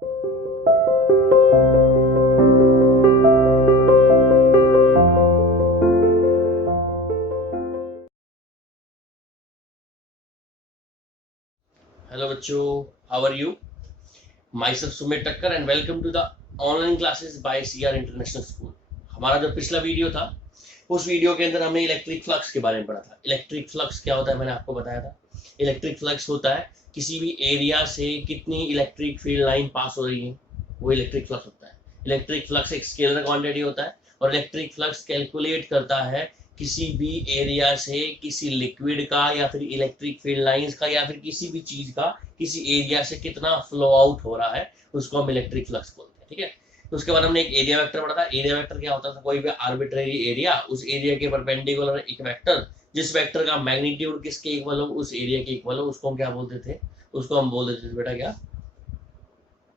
Hello बच्चों, how are you? Myself Sumit Takkar and welcome to the online classes by CR international school. हमारा जो पिछला video था, उस वीडियो के अंदर हमने इलेक्ट्रिक फ्लक्स के बारे में पढ़ा था। इलेक्ट्रिक फ्लक्स क्या होता है मैंने आपको बताया था। इलेक्ट्रिक फ्लक्स होता है किसी भी एरिया से कितनी इलेक्ट्रिक फील्ड लाइन पास हो रही है, वो इलेक्ट्रिक फ्लक्स होता है। इलेक्ट्रिक फ्लक्स एक स्केलर क्वांटिटी होता है और इलेक्ट्रिक फ्लक्स कैलकुलेट करता है किसी भी एरिया से किसी लिक्विड का या फिर इलेक्ट्रिक फील्ड लाइंस का या फिर किसी भी चीज का किसी एरिया से कितना फ्लो आउट हो रहा है, उसको हम इलेक्ट्रिक फ्लक्स बोलते हैं। ठीक है, तो उसके बाद हमने एक एरिया वेक्टर पढ़ा था। एरिया वेक्टर क्या होता था? कोई भी आर्बिट्रेरी एरिया, उस एरिया के परपेंडिकुलर एक वेक्टर, जिस वेक्टर का मैग्नीट्यूड किसके इक्वल हो, उस एरिया के इक्वल हो, उसको हम क्या बोलते थे? उसको हम बोल देते थे बेटा क्या?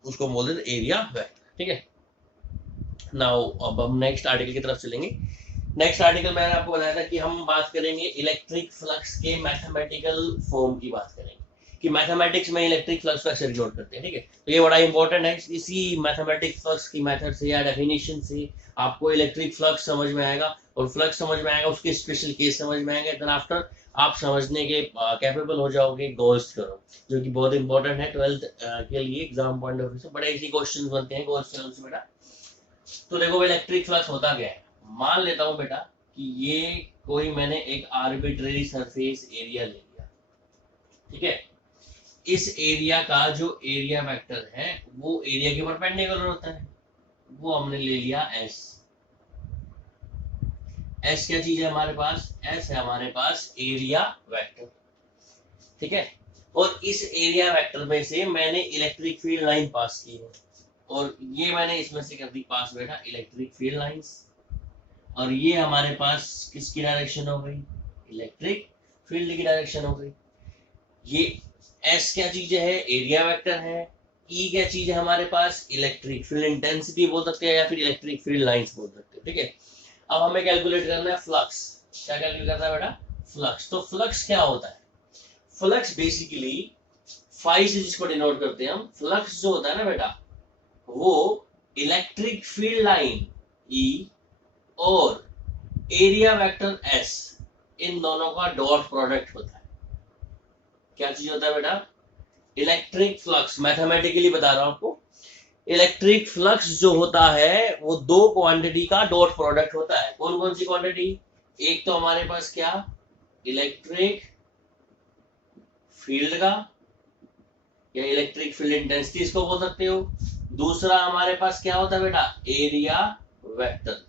उसको हम बोलते थे एरिया वेक्टर। ठीक है, नाउ अब हम नेक्स्ट आर्टिकल की तरफ चलेंगे। नेक्स्ट आर्टिकल मैंने आपको बताया था कि हम बात करेंगे इलेक्ट्रिक फ्लक्स के मैथमेटिकल फॉर्म की बात करेंगे कि मैथमेटिक्स में इलेक्ट्रिक फ्लक्स कैसे रिजोल्व करते हैं। ठीक है, तो ये बड़ा इंपॉर्टेंट है। इसी मैथमेटिक फ्लक्स की मेथड से या डेफिनेशन से आपको इलेक्ट्रिक फ्लक्स समझ में आएगा और फ्लक्स समझ में आएगा, उसके स्पेशल केस समझ में आएंगे। देन आफ्टर आप समझने के कैपेबल हो जाओगे गॉस थ्योरम, जो कि बहुत इंपॉर्टेंट है 12th के लिए एग्जाम पॉइंट ऑफ व्यू से। बड़े इजी क्वेश्चन बनते हैं गॉस थ्योरम से बेटा। तो देखो इलेक्ट्रिक फ्लक्स होता क्या है। मान लेता हूं बेटा कि ये कोई मैंने एक आर्बिट्रेरी सरफेस एरिया ले लिया। ठीक है, इस एरिया का जो एरिया वेक्टर है वो एरिया के परपेंडिकुलर होता है, वो हमने ले लिया एस। एस क्या चीज है हमारे पास? एस है हमारे पास एरिया वेक्टर। ठीक है, और इस एरिया वेक्टर में से मैंने इलेक्ट्रिक फील्ड लाइन पास की है और ये मैंने इसमें से कर दी पास बेटा इलेक्ट्रिक फील्ड लाइंस। और ये हमारे पास किसकी डायरेक्शन हो गई? इलेक्ट्रिक फील्ड की डायरेक्शन हो गई। ये एस क्या चीज है? एरिया वेक्टर है। ई क्या चीज है हमारे पास? इलेक्ट्रिक फील्ड इंटेंसिटी बोल सकते हैं या फिर इलेक्ट्रिक फील्ड लाइंस बोल सकते हैं। ठीक है, अब हमें कैलकुलेट करना है फ्लक्स। क्या कैलकुलेट करना है बेटा? फ्लक्स। तो फ्लक्स क्या होता है? फ्लक्स बेसिकली फाई से जिसको डिनोट करते हैं हम, फ्लक्स जो होता है ना बेटा, वो इलेक्ट्रिक फील्ड लाइन ई और एरिया वेक्टर एस, इन दोनों का डॉट प्रोडक्ट होता है। क्या चीज होता है बेटा? Electric flux. मैथमेटिकली बता रहा हूं आपको, इलेक्ट्रिक फ्लक्स जो होता है वो दो क्वांटिटी का डॉट प्रोडक्ट होता है। कौन कौन सी क्वांटिटी? एक तो हमारे पास क्या, इलेक्ट्रिक फील्ड का या इलेक्ट्रिक फील्ड इंटेंसिटी इसको बोल सकते हो। दूसरा हमारे पास क्या होता है बेटा? Area vector.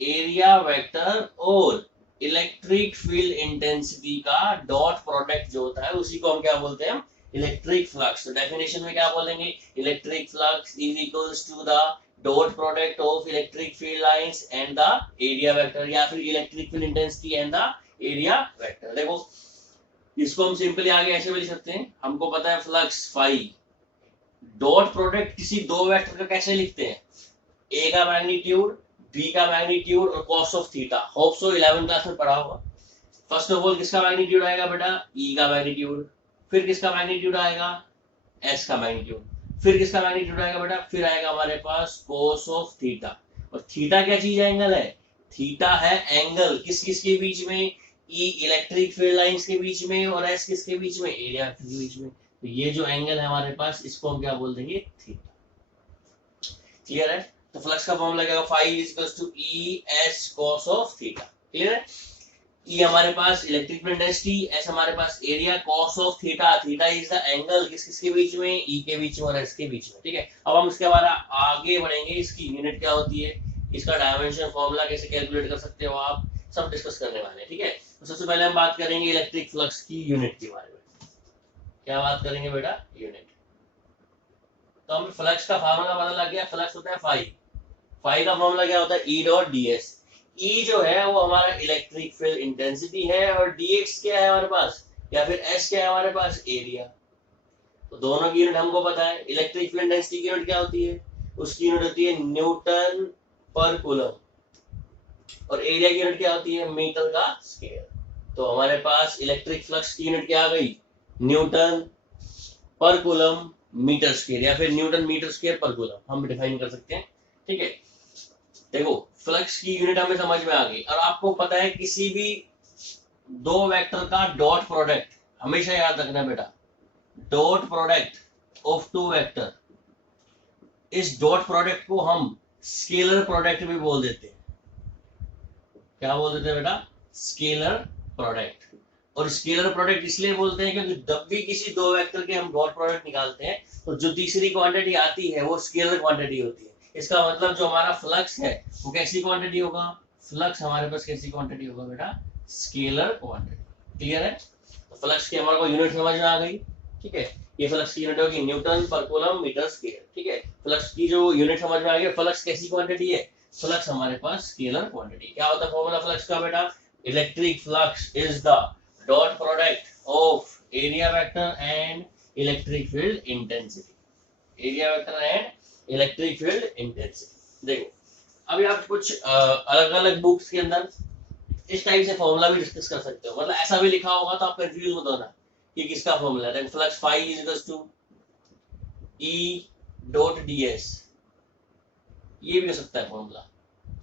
एरिया वेक्टर और इलेक्ट्रिक फील्ड इंटेंसिटी का डॉट प्रोडक्ट जो होता है उसी को हम क्या बोलते हैं? Electric flux. तो डेफिनेशन में क्या बोलेंगे? Electric flux is equals to the dot product of electric field lines and the area vector, या फिर electric field intensity and the area vector. देखो इसको हम सिंपली आगे ऐसे भी लिख सकते हैं। हमको पता है फ्लक्स फाई, डॉट प्रोडक्ट किसी दो वेक्टर का कैसे लिखते हैं? ए का मैग्नीट्यूड, बी का मैग्नीट्यूड और cos of theta. Hope so 11th class में पढ़ा होगा। फर्स्ट ऑफ ऑल किसका मैग्नीट्यूड आएगा बेटा? ई का मैग्नीट्यूड। फिर किसका मैग्नीट्यूड आएगा? एस का मैग्नीट्यूड। फिर किसका मैग्नीट्यूड आएगा बेटा? फिर आएगा हमारे पास कॉस ऑफ थीटा। और थीटा क्या चीज है? एंगल है। थीटा है एंगल किस किस के बीच में? ई इलेक्ट्रिक फील्ड लाइंस के बीच में और एस किसके बीच में? एरिया के बीच में। तो ये जो एंगल है हमारे पास, इसको हम क्या बोल देंगे? थीटा। क्लियर है? तो फ्लक्स का फॉर्मूला क्या होगा? Phi is equals to E S cos of theta. Clear है? ई हमारे पास इलेक्ट्रिक फील्ड इंटेंसिटी, एस हमारे पास area, cos of theta. Theta is the angle किस किस के बीच में? ई के बीच में और एस के बीच में। ठीक है, अब हम इसके बाद आगे बढ़ेंगे। इसकी यूनिट क्या होती है, इसका डायमेंशन फॉर्मूला कैसे कैलकुलेट कर सकते हो आप, सब डिस्कस करने वाले हैं। ठीक है, तो सबसे पहले हम बात करेंगे इलेक्ट्रिक फ्लक्स की यूनिट के बारे में। क्या बात करेंगे बेटा? यूनिट। तो हम फ्लक्स का फार्मूला पता लग गया। फ्लक्स होता है फाई। फाई का फॉर्मूला क्या होता है? E dot d S. E जो है वो हमारा इलेक्ट्रिक फील्ड इंटेंसिटी है और डीएक्स क्या है हमारे पास, या फिर एस क्या है हमारे पास? एरिया। तो दोनों की यूनिट हमको पता है। इलेक्ट्रिक फील्ड इंटेंसिटी की यूनिट क्या होती है? उसकी यूनिट होती है न्यूटन पर कूलम। और एरिया की यूनिट क्या होती है? मीटर का स्क्वायर। तो हमारे पास इलेक्ट्रिक फ्लक्स की यूनिट क्या आ गई? न्यूटन पर कूलम मीटर स्क्वायर या फिर न्यूटन मीटर स्क्वायर पर कूलम हम डिफाइन कर सकते हैं। ठीक है, देखो फ्लक्स की यूनिट हमें समझ में आ गई। और आपको पता है किसी भी दो वेक्टर का डॉट प्रोडक्ट, हमेशा याद रखना बेटा, dot product of two vector, इस डॉट प्रोडक्ट को हम स्केलर प्रोडक्ट भी बोल देते हैं। क्या बोल देते हैं बेटा? Scalar product. और स्केलर प्रोडक्ट इसलिए बोलते हैं क्योंकि जब भी किसी दो वेक्टर के हम डॉट प्रोडक्ट निकालते हैं तो जो तीसरी क्वांटिटी आती है वो स्केलर क्वांटिटी होती है। इसका मतलब जो हमारा फ्लक्स है वो कैसी क्वांटिटी होगा? फ्लक्स हमारे पास कैसी क्वांटिटी होगा बेटा? Scalar quantity. क्लियर है? तो फ्लक्स की हमारे को यूनिट समझ में आ गई। ठीक है, ये फ्लक्स की यूनिट होगी न्यूटन पर कूलम मीटर स्क्वायर। ठीक है, फ्लक्स की जो यूनिट समझ में आ गई। फ्लक्स कैसी क्वांटिटी है? फ्लक्स हमारे पास स्केलर क्वांटिटी। क्या होता है फॉर्मूला फ्लक्स का बेटा? Electric flux is the dot product of area vector and electric field intensity. Area vector and electric field intensity. देखो अभी आप कुछ अलग अलग बुक्स के अंदर इस टाइप से फॉर्मूला भी डिस्कस कर सकते हो, मतलब ऐसा भी लिखा होगा तो आप कंफ्यूज मत होना कि किसका फॉर्मूला है। Flux phi is equals to E dot ds, ये भी हो सकता है फॉर्मूला।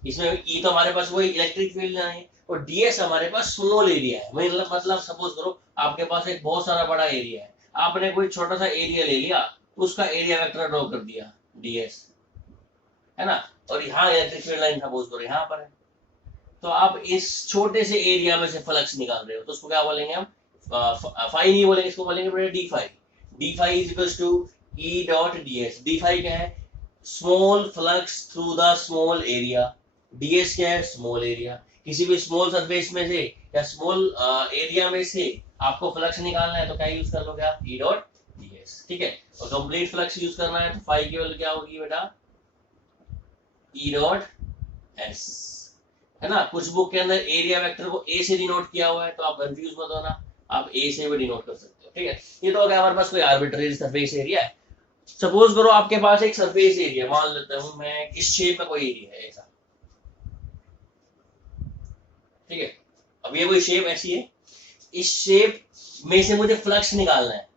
इसमें ई तो हमारे पास वही इलेक्ट्रिक फील्ड है और डीएस हमारे पास स्मॉल एरिया है। मतलब सपोज करो आपके पास एक बहुत सारा बड़ा एरिया है, आपने कोई छोटा सा एरिया ले लिया, उसका एरिया वेक्टर ड्रॉ कर दिया डीएस, है ना, और यहाँ इलेक्ट्रिक फील्ड लाइन सपोज करो यहाँ पर है, तो आप इस छोटे से एरिया में से फ्लक्स निकाल रहे हो तो उसको क्या बोलेंगे हम? फाई नहीं बोलेंगे, इसको बोलेंगे d phi. D phi is equals to E dot ds. D phi क्या है? Small flux through the small area. Ds क्या है? Small area. किसी भी स्मॉल सरफेस में से या स्मॉल एरिया में से आपको फ्लक्स निकालना है तो क्या यूज कर लोगे आप? ई डॉट डीएस। ठीक है, और कंप्लीट फ्लक्स यूज करना है तो फाई की वैल्यू क्या होगी बेटा? ई डॉट एस, है ना। कुछ बुक के अंदर एरिया वेक्टर को ए से डिनोट किया हुआ है तो आप कंफ्यूज मत होना, आप ए से भी डिनोट कर सकते हो। ठीक है, ये तो अगर हमारे पास कोई आर्बिट्रेरी सरफेस एरिया है, सपोज करो आपके पास एक सरफेस एरिया, मान लेता हूं मैं इस शेप का कोई एरिया है ऐसा। ठीक है, अब ये कोई शेप ऐसी है, इस शेप में से मुझे फ्लक्स निकालना है।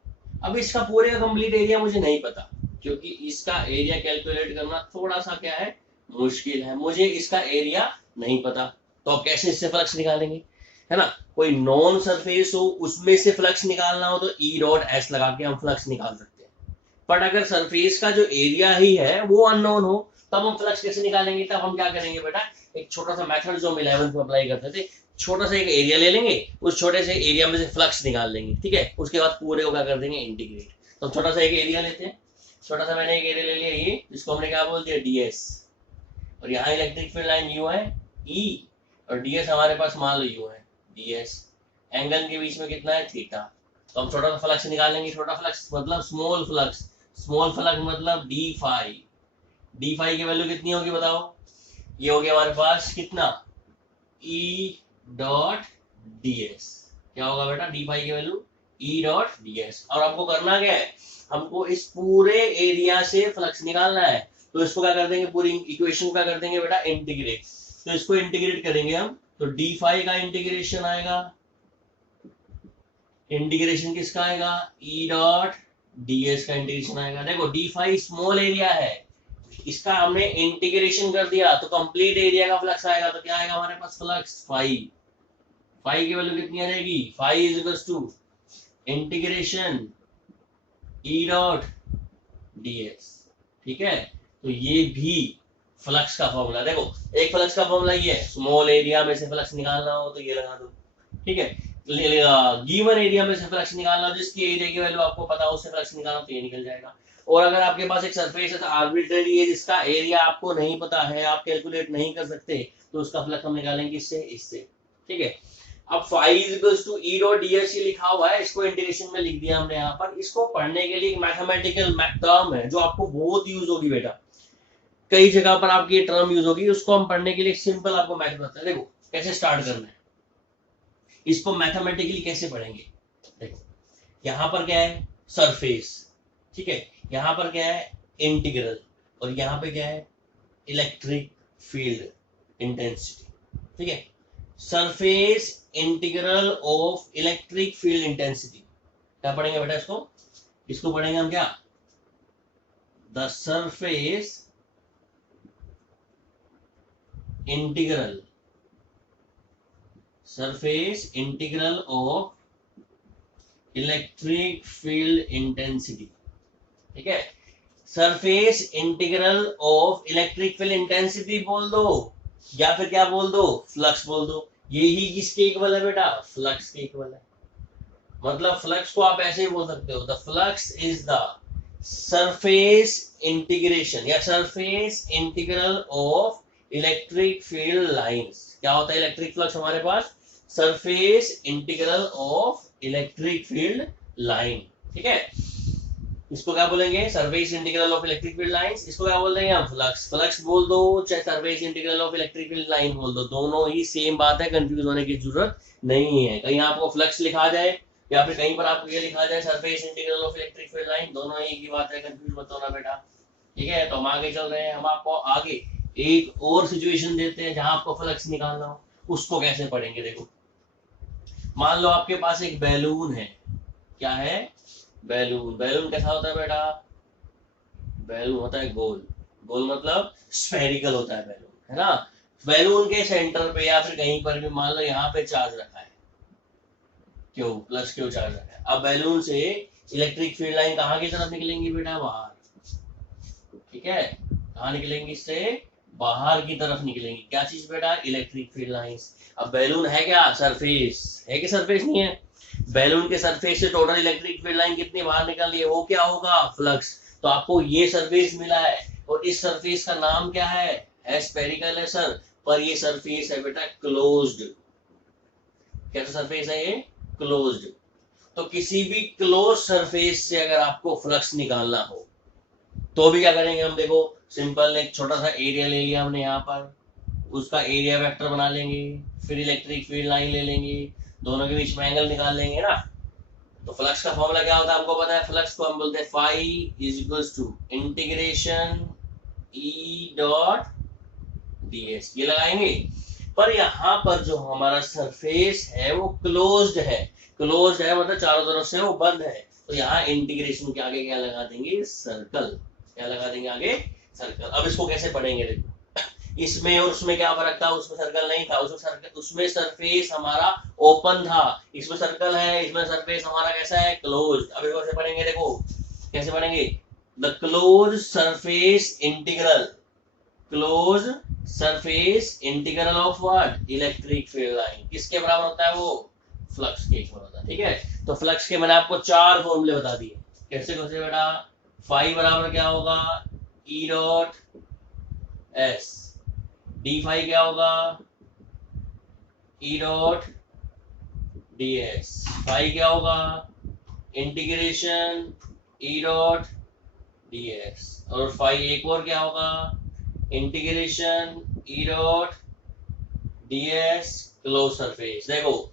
अब इसका पूरे का कंप्लीट एरिया मुझे नहीं पता, क्योंकि इसका एरिया कैलकुलेट करना थोड़ा सा क्या है, मुश्किल है। मुझे इसका एरिया नहीं पता, तो अब कैसे इससे फ्लक्स निकालेंगे, है ना। कोई नॉन सरफेस हो उसमें से फ्लक्स निकालना हो तो ई डॉट एस लगा के हम फ्लक्स निकाल सकते हैं। बट अगर सरफेस का जो एरिया ही है वो अननोन हो तब हम फ्लक्स कैसे निकालेंगे? तब हम क्या करेंगे बेटा, एक छोटा सा मेथड जो हम 11th में अप्लाई करते थे, छोटा सा एक एरिया ले लेंगे, उस छोटे से एरिया में से फ्लक्स निकाल लेंगे। ठीक है, उसके बाद पूरे को क्या कर देंगे, इंटीग्रेट। तो छोटा सा एक एरिया लेते हैं, छोटा सा मैंने एक एरिया ले लिया ये, जिसको हमने क्या बोल दिया, डीएस, और यहाँ इलेक्ट्रिक फील्ड लाइन यू है ई, और डीएस हमारे पास मान लो यू है डीएस, एंगल के बीच में कितना है, थीटा। तो हम छोटा सा फ्लक्स निकालेंगे, छोटा फ्लक्स मतलब स्मॉल फ्लक्स, स्मॉल फ्लक्स मतलब डी फाई। डी फाई की वैल्यू कितनी होगी बताओ? ये होगी हमारे पास कितना, ई डॉट डीएस। क्या होगा बेटा डी फाई की वैल्यू? ई डॉट डीएस। और आपको करना क्या है, हमको इस पूरे एरिया से फ्लक्स निकालना है, तो इसको क्या कर देंगे, पूरी इक्वेशन को क्या कर देंगे बेटा, इंटीग्रेट। तो इसको इंटीग्रेट करेंगे हम, तो डी फाई का इंटीग्रेशन आएगा, इंटीग्रेशन किसका आएगा, ई डॉट डीएस का इंटीग्रेशन आएगा। देखो डी फाई स्मॉल एरिया है, इसका हमने इंटीग्रेशन कर दिया तो कंप्लीट एरिया का फ्लक्स आएगा। तो क्या आएगा हमारे पास, फ्लक्स फाई। फाई की वैल्यू कितनी आ जाएगी, phi is equals to integration E dot ds. ठीक है, तो ये भी फ्लक्स का फॉर्मूला। देखो एक फ्लक्स का फॉर्मूला ये है, स्मॉल एरिया में से फ्लक्स निकालना हो तो ये लगा दो। ठीक है, गिवन एरिया में से फ्लक्स निकालना हो, जिसकी एरिया की वैल्यू आपको पता हो उससे फ्लक्स निकालना तो ये निकल जाएगा। और अगर आपके पास एक सरफेस है आर्बिट्रेरी है, जिसका एरिया आपको नहीं पता है, आप कैलकुलेट नहीं कर सकते, तो उसका फ्लक्स हम निकालेंगे इससे, इससे। ठीक है, अब phi is equals to E dot ds लिखा हुआ है, इसको इंटीग्रेशन में लिख दिया हमने यहाँ पर। इसको पढ़ने के लिए एक मैथमेटिकल टर्म है जो आपको बहुत यूज होगी बेटा, कई जगह पर आपकी ये टर्म यूज होगी, उसको हम पढ़ने के लिए सिंपल आपको मैथड बताते हैं। देखो कैसे स्टार्ट करना है, इसको मैथमेटिकली कैसे पढ़ेंगे। देखो यहाँ पर क्या है, सरफेस, ठीक है, यहाँ पर क्या है, इंटीग्रल, और यहाँ पे क्या है, इलेक्ट्रिक फील्ड इंटेंसिटी। ठीक है, surface integral of electric field intensity, क्या पढ़ेंगे बेटा इसको? इसको पढ़ेंगे हम क्या, the surface integral of electric field intensity. ठीक है, surface integral of electric field intensity बोल दो, या फिर क्या बोल दो, फ्लक्स बोल दो। यही किसके इक्वल है बेटा, फ्लक्स के इक्वल है। मतलब फ्लक्स को आप ऐसे ही बोल सकते हो, the flux is the surface integration या surface integral of electric field lines. क्या होता है इलेक्ट्रिक फ्लक्स हमारे पास, surface integral of electric field line. ठीक है, इसको क्या बोलेंगे, surface integral of electric field lines. इसको क्या बोल देंगे हम, फ्लक्स। फ्लक्स बोल दो चाहे surface integral of electric field line बोल दो, दोनों ही सेम बात है, कंफ्यूज होने की जरूरत नहीं है। कहीं आपको फ्लक्स लिखा जाए या फिर कहीं पर आपको ये लिखा जाए surface integral of electric field line, दोनों एक ही बात है, कंफ्यूज मत होना बेटा। ठीक है, तो हम आगे चल रहे हैं। हम आपको आगे एक और सिचुएशन देते हैं जहां आपको फ्लक्स निकालना हो, उसको कैसे पढ़ेंगे। देखो, मान लो आपके पास एक बैलून है। क्या है, बैलून। बैलून कैसा होता है बेटा, बैलून होता है गोल। गोल मतलब स्फेरिकल होता है बैलून, है ना। बैलून के सेंटर पे या फिर कहीं पर भी मान लो यहाँ पे चार्ज रखा है, क्यों, प्लस क्यों चार्ज रखा है। अब बैलून से इलेक्ट्रिक फील्ड लाइन कहाँ की तरफ निकलेंगी बेटा, बाहर। ठीक है, कहाँ निकलेंगी, इससे बाहर की तरफ निकलेंगी। क्या चीज बेटा, इलेक्ट्रिक फील्ड लाइंस। अब बैलून है क्या, सरफेस है कि सरफेस नहीं है। बैलून के सरफेस से टोटल इलेक्ट्रिक फील्ड लाइन कितनी बाहर निकल रही है, वो क्या होगा, फ्लक्स। तो आपको ये सरफेस मिला है और इस सरफेस का नाम क्या है स्फेरिकल है सर, पर ये सरफेस है बेटा क्लोज्ड। कैसा सरफेस है ये, क्लोज्ड। तो किसी भी क्लोज सरफेस से अगर आपको फ्लक्स निकालना हो तो भी क्या करेंगे हम, देखो सिंपल, एक छोटा सा एरिया ले लिया हमने यहाँ पर, उसका एरिया वेक्टर बना लेंगे, फिर इलेक्ट्रिक फील्ड लाइन ले लेंगे, दोनों के बीच में एंगल निकाल लेंगे ना। तो फ्लक्स का फॉर्मूला क्या होता है हमको पता है, फ्लक्स को हम बोलते हैं phi is equals to integration E dot ds, ये लगाएंगे। पर यहाँ पर जो हमारा सरफेस है वो क्लोज्ड है। क्लोज्ड है मतलब चारों तरफ से वो बंद है, तो यहाँ इंटीग्रेशन के आगे क्या लगा देंगे, सर्कल। क्या लगा देंगे आगे, सर्कल। अब इसको कैसे पढ़ेंगे, देखो इसमें और उसमें क्या फर्क था, उसमें सर्कल नहीं था, उसमें सरफेस हमारा ओपन था, इसमें सर्कल है, इसमें सरफेस हमारा कैसा है, क्लोज। अब इसको कैसे पढ़ेंगे, देखो कैसे पढ़ेंगे, the close surface integral, close surface integral of what, electric field line. किसके बराबर होता है वो, फ्लक्स के इक्वल होता है। ठीक है, तो फ्लक्स के मैंने आपको 4 फॉर्मूले बता दिए। कैसे कैसे बेटा, फाई बराबर क्या होगा, E dot s, d phi क्या होगा, E dot d s, phi क्या होगा, integration E dot d s, और फाई एक और क्या होगा, integration E dot d s close surface. देखो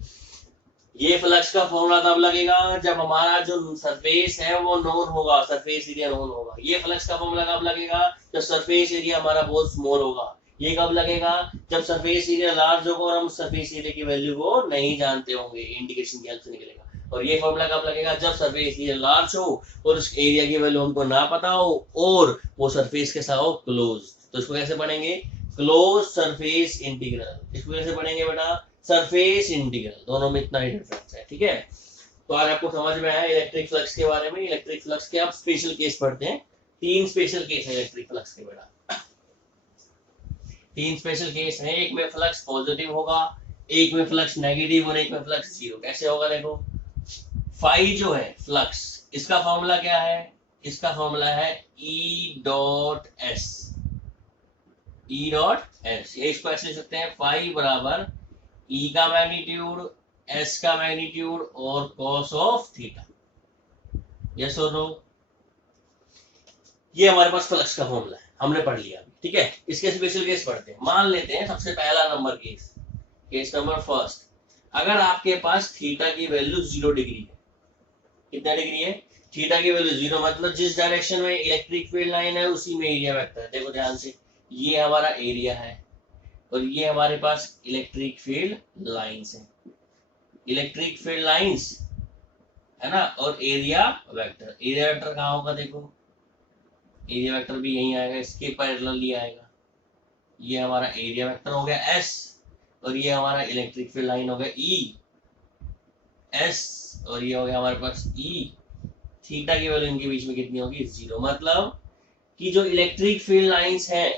ये फ्लक्स का फॉर्मूला तब लगेगा जब हमारा जो सरफेस है वो नोन होगा, सरफेस एरिया नोन होगा। ये फ्लक्स का फॉर्मूला कब लगेगा, जब सरफेस एरिया हमारा बहुत स्मॉल होगा। ये कब लगेगा, जब सरफेस एरिया लार्ज होगा और हम सरफेस एरिया की वैल्यू को नहीं जानते होंगे, इंटीग्रेशन की हेल्प से निकलेगा। और ये फॉर्मूला कब लगेगा, जब सरफेस एरिया लार्ज हो और उस एरिया की वैल्यू हमको ना पता हो और वो सरफेस के साथ हो क्लोज। तो इसको कैसे पढ़ेंगे, क्लोज सरफेस इंटीग्रल। इसको कैसे पढ़ेंगे बेटा, सरफेस इंटीग्रल। दोनों में इतना ही डिफरेंस है। ठीक है, तो आज आपको समझ में आया इलेक्ट्रिक फ्लक्स के बारे में। इलेक्ट्रिक फ्लक्स के आप स्पेशल केस पढ़ते हैं, 3 स्पेशल केस है इलेक्ट्रिक फ्लक्स के बेटा। 3 स्पेशल केस है, एक में फ्लक्स पॉजिटिव होगा, एक में फ्लक्स नेगेटिव और एक में फ्लक्स जीरो। कैसे होगा, देखो फाई जो है फ्लक्स, इसका फॉर्मूला क्या है, इसका फॉर्मूला है ई डॉट एस, ई डॉट एस। ये इसको ऐसे लिख सकते हैं, फाई बराबर ई का मैग्नीट्यूड, एस का मैग्नीट्यूड और कॉस ऑफ थीटा। यस और नो, ये हमारे पास फ्लक्स का फॉर्मूला है, हमने पढ़ लिया। ठीक है, इसके स्पेशल केस पढ़ते हैं। मान लेते हैं सबसे पहला number case, case number first, अगर आपके पास थीटा की वैल्यू 0 डिग्री है। कितना डिग्री है, थीटा की वैल्यू 0, मतलब जिस डायरेक्शन में इलेक्ट्रिक फील्ड लाइन है उसी में एरिया वेक्टर है। देखो ध्यान से, ये हमारा एरिया है और ये हमारे पास इलेक्ट्रिक फील्ड लाइंस है, इलेक्ट्रिक फील्ड लाइंस है ना, और एरिया वेक्टर। एरिया वेक्टर कहाँ होगा, देखो एरिया वेक्टर भी यही आएगा, इसके पैरेलली आएगा। ये हमारा एरिया वेक्टर हो गया एस, और ये हमारा इलेक्ट्रिक फील्ड लाइन हो गया ई एस, और ये हो गया हमारे पास ई। थीटा की वैल्यू इनके बीच में कितनी होगी? 0। मतलब कि जो इलेक्ट्रिक फील्ड लाइंस हैं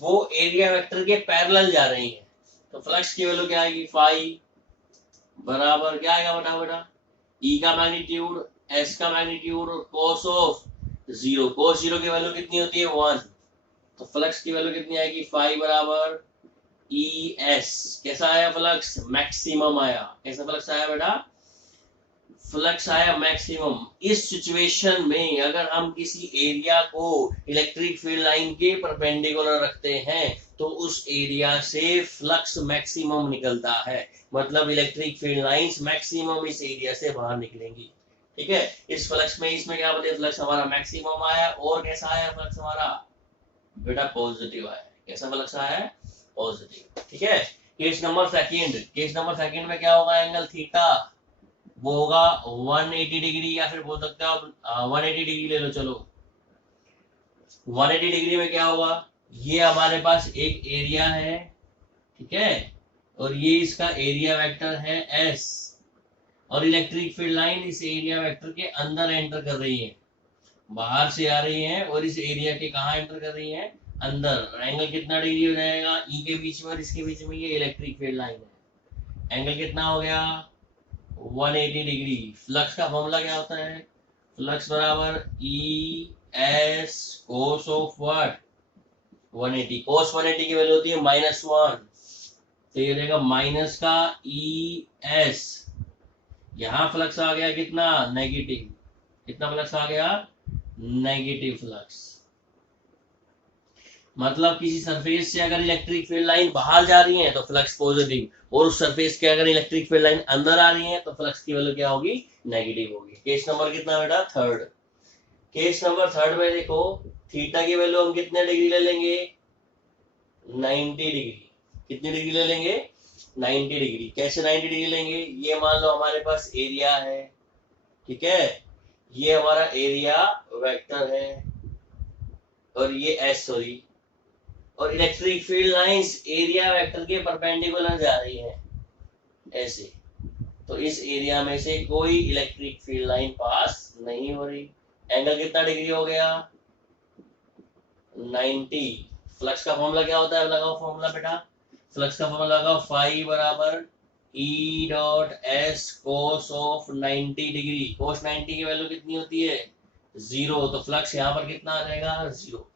वो एरिया वेक्टर के पैरेलल जा रही हैं, तो फ्लक्स की वैल्यू क्या आएगी? फाई बराबर क्या आएगा बेटा? बेटा ई का मैग्नीट्यूड, एस का मैग्नीट्यूड, और कोस ऑफ 0। कोस 0 की वैल्यू कितनी होती है? 1। तो फ्लक्स की वैल्यू कितनी आएगी? फाई बराबर ई एस। कैसा आया फ्लक्स? मैक्सिमम आया। कैसा फ्लक्स आया बेटा? फ्लक्स आया मैक्सिमम। इस सिचुएशन में अगर हम किसी एरिया को इलेक्ट्रिक फील्ड लाइन के परपेंडिकुलर रखते हैं तो उस एरिया से फ्लक्स मैक्सिमम निकलता है, मतलब इलेक्ट्रिक फील्ड लाइंस मैक्सिमम इस एरिया से बाहर निकलेंगी। ठीक है, इस फ्लक्स में, इसमें क्या बोलते हैं? फ्लक्स हमारा मैक्सिमम आया। और कैसा आया फ्लक्स हमारा? बेटा पॉजिटिव आया। कैसा फ्लक्स आया है? पॉजिटिव। ठीक है। Case number second, case number second में क्या होगा? एंगल थीटा वो होगा 180 डिग्री, या फिर बोल सकते हो आप 180 डिग्री ले लो। चलो 180 डिग्री में क्या होगा? ये हमारे पास एक एरिया है, ठीक है, और ये इसका एरिया वेक्टर है एस, और इलेक्ट्रिक फील्ड लाइन इस एरिया वेक्टर के अंदर एंटर कर रही है, बाहर से आ रही है, और इस एरिया के कहा एंटर कर रही है? अंदर। एंगल कितना डिग्री हो जाएगा? ई के बीच में और इसके बीच में ये इलेक्ट्रिक फील्ड लाइन है। एंगल कितना हो गया? 180 डिग्री। फ्लक्स का फॉर्मूला क्या होता है? फ्लक्स बराबर E S cos of what? 180। कोस 180 की वैल्यू होती है -1, तो ये रहेगा माइनस का ई एस। यहां फ्लक्स आ गया कितना? नेगेटिव। कितना फ्लक्स आ गया? Negative flux. मतलब किसी सरफेस से अगर इलेक्ट्रिक फील्ड लाइन बाहर जा रही है तो फ्लक्स पॉजिटिव, और उस सरफेस के अगर इलेक्ट्रिक फील्ड लाइन अंदर आ रही है तो फ्लक्स की वैल्यू क्या होगी? नेगेटिव होगी। केस नंबर कितना बेटा? थर्ड। केस नंबर थर्ड में देखो, थीटा की वैल्यू हम कितने डिग्री ले लेंगे? 90 डिग्री। कितनी डिग्री ले लेंगे? 90 डिग्री। कैसे 90 डिग्री लेंगे? ये मान लो हमारे पास एरिया है, ठीक है, ये हमारा एरिया वेक्टर है, और ये एस, सॉरी, और electric field lines area vector के परपेंडिकुलर जा रही हैं ऐसे, तो इस एरिया में से कोई इलेक्ट्रिक फील्ड लाइन पास नहीं हो रही। एंगल कितना डिग्री हो गया? 90। फ्लक्स का फॉर्मूला क्या होता है? लगाओ फॉर्मूला बेटा। फ्लक्स का फॉर्मूला लगाओ, फाई बराबर E dot S cos of 90 degree. Cos 90 की वैल्यू कितनी होती है? 0। तो फ्लक्स यहाँ पर कितना आ जाएगा? 0।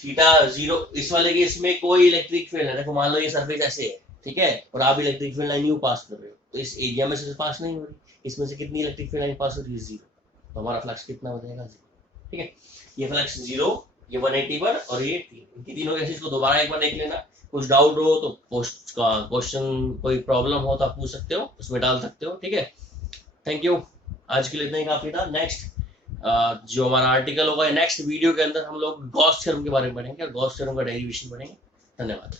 थीटा 0। इस वाले केस में कोई इलेक्ट्रिक फील्ड है, देखो मान लो ये सरफेस ऐसे है, ठीक है, और आप electric field line you pass कर रहे हो, तो इस एरिया में से पास नहीं हो रही, इसमें से कितनी इलेक्ट्रिक फील्ड लाइन पास हो रही है? 0। तो हमारा फ्लक्स कितना हो जाएगा? 0। ठीक है, ये फ्लक्स 0, ये 180 पर, और ये 3, इनकी तीनों केसेस को दोबारा एक बार देख लेना। कुछ डाउट हो तो पोस्ट का क्वेश्चन, कोई प्रॉब्लम हो तो आप पूछ सकते हो, उसमें डाल सकते हो। ठीक है, थैंक यू। आज के लिए इतना ही काफी था। नेक्स्ट जो हमारा आर्टिकल होगा नेक्स्ट वीडियो के अंदर हम लोग गॉस थ्योरम के बारे में पढ़ेंगे और गॉस थ्योरम का डेरिवेशन पढ़ेंगे। धन्यवाद।